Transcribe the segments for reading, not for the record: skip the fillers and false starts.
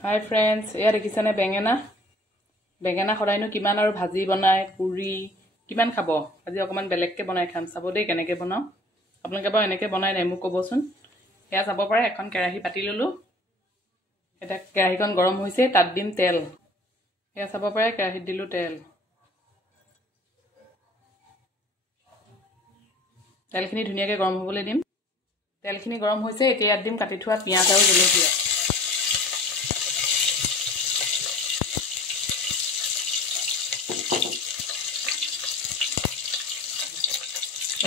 হাই friends, এয়া দেখিছেনে বেঙেনা বেঙেনা সদায়নো কিমান আৰু ভাজি বনায় পুৰি কিমান খাব। আজি অকণমান বেলেগকৈ বনাই খাম। চাব দেই কেনেকৈ বনাওঁ। আপোনালোকে বাৰু এনেকৈ বনাই নাই মোক ক'বচোন। এয়া চাব পাৰে এখন কেৰাহী পাতি ল'লোঁ। এতিয়া কেৰাহীখন গৰম হৈছে, তাত দিম তেল। এয়া চাব পাৰে কেৰাহীত দিলোঁ তেল। তেলখিনি ধুনীয়াকৈ গৰম হ'বলৈ দিম। তেলখিনি গৰম হৈছে, এতিয়া ইয়াত দিম কাটি থোৱা পিঁয়াজ আৰু জলকীয়া।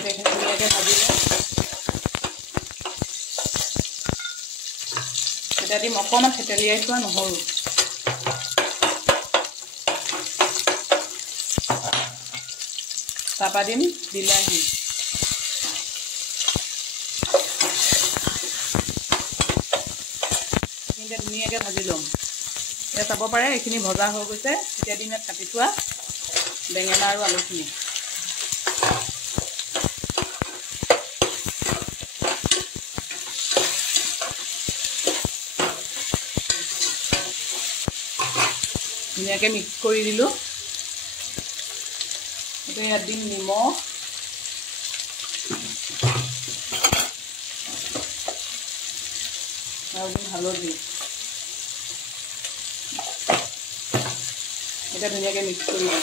এইখিনি ধুনীয়াকৈ ভাজি লওঁ। এতিয়া দিম অকণমান থেতেলিয়াই থোৱা নহৰু। তাৰপৰা দিম বিলাহী। এইখিনিতে ধুনীয়াকৈ ভাজি ল'ম। এতিয়া চাব পাৰে এইখিনি ভজা হৈ গৈছে। এতিয়া দিম ইয়াত কাটি থোৱা বেঙেনা আৰু আলুখিনি। ধুনীয়াকৈ মিক্স কৰি দিলোঁ। এতিয়া ইয়াত দিম নিমখ, আৰু দিম হালধি। এতিয়া ধুনীয়াকৈ মিক্স কৰি দিম।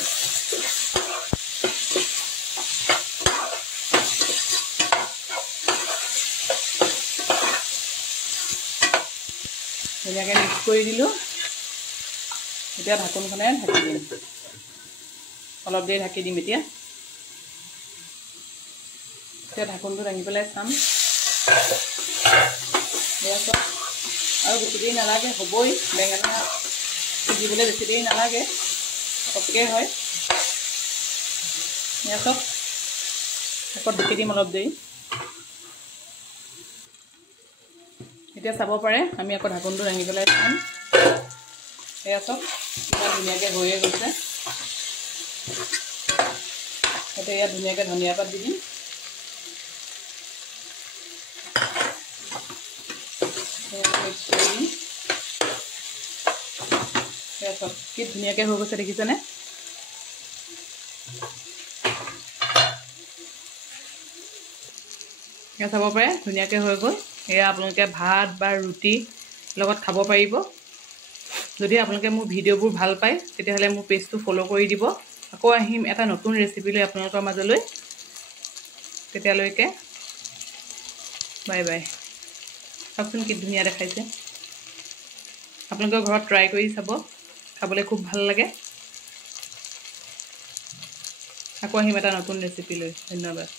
ধুনীয়াকৈ মিক্স কৰি দিলোঁ। এতিয়া ঢাকোনখনে ঢাকি দিম। অলপ দেৰি ঢাকি দিম। এতিয়া ঢাকোনটো দাঙি পেলাই চাম। এয়া চব আৰু বেছি দেৰি নালাগে, হ'বই। বেঙেনা সিজিবলৈ বেছি দেৰি নালাগে, পটককৈ হয়। এয়া চব আকৌ ঢাকি দিম অলপ দেৰি। এতিয়া চাব পাৰে আমি আকৌ ঢাকোনটো দাঙি পেলাই চাম। এয়া চব ইমান ধুনীয়াকৈ হৈয়ে গৈছে। এতিয়া ইয়াত ধুনীয়াকৈ ধনিয়া পাত দি দিম। মিক্স কৰি দিম। এয়া চব কি ধুনীয়াকৈ হৈ গৈছে দেখিছেনে। এয়া চাব পাৰে ধুনীয়াকৈ হৈ গ'ল। এয়া আপোনালোকে ভাত বা ৰুটি লগত খাব পাৰিব। যদি আপোনালোকে মোৰ ভিডিঅ'বোৰ ভাল পায় তেতিয়াহ'লে মোৰ পেজটো ফ'ল' কৰি দিব। আকৌ আহিম এটা নতুন ৰেচিপি লৈ আপোনালোকৰ মাজলৈ। তেতিয়ালৈকে বাই বাই। চাওকচোন কি ধুনীয়া দেখাইছে। আপোনালোকৰ ঘৰত ট্ৰাই কৰি চাব, খাবলৈ খুব ভাল লাগে। আকৌ আহিম এটা নতুন ৰেচিপি লৈ। ধন্যবাদ।